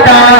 টাকা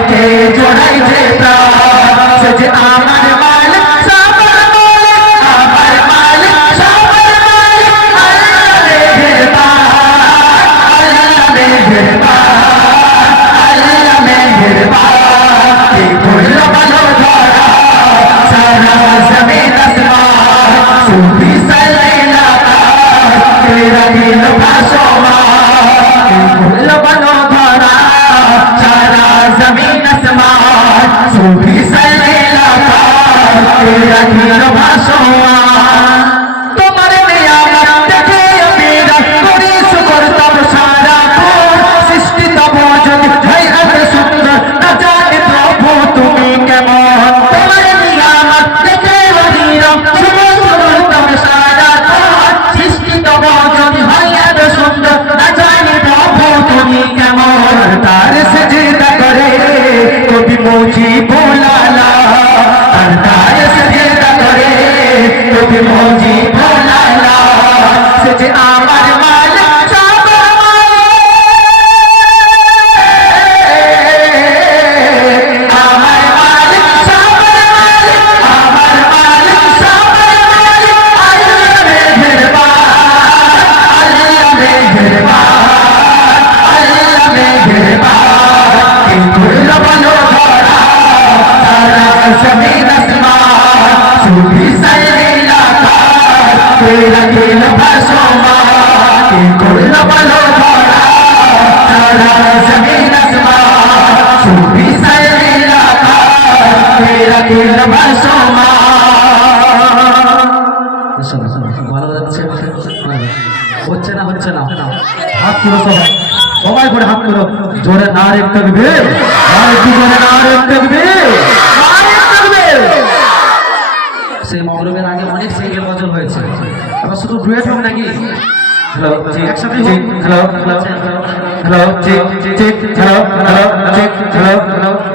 কে জড়াইছে তা সজ i'm Amari. হচ্ছে না হচ্ছে না। হাত করো সবাই সবাই করে হাত করো জোরে না রেখ থাকবে জোরে না রেখ থাকবে সেই মগরবের আগে অনেক সাইকেল বদল হয়েছে আবার শুধু ডুয়েট হবে নাকি হ্যালো একসাথে hello hello Hello, tick, tick, hello, hello, tick, hello. ro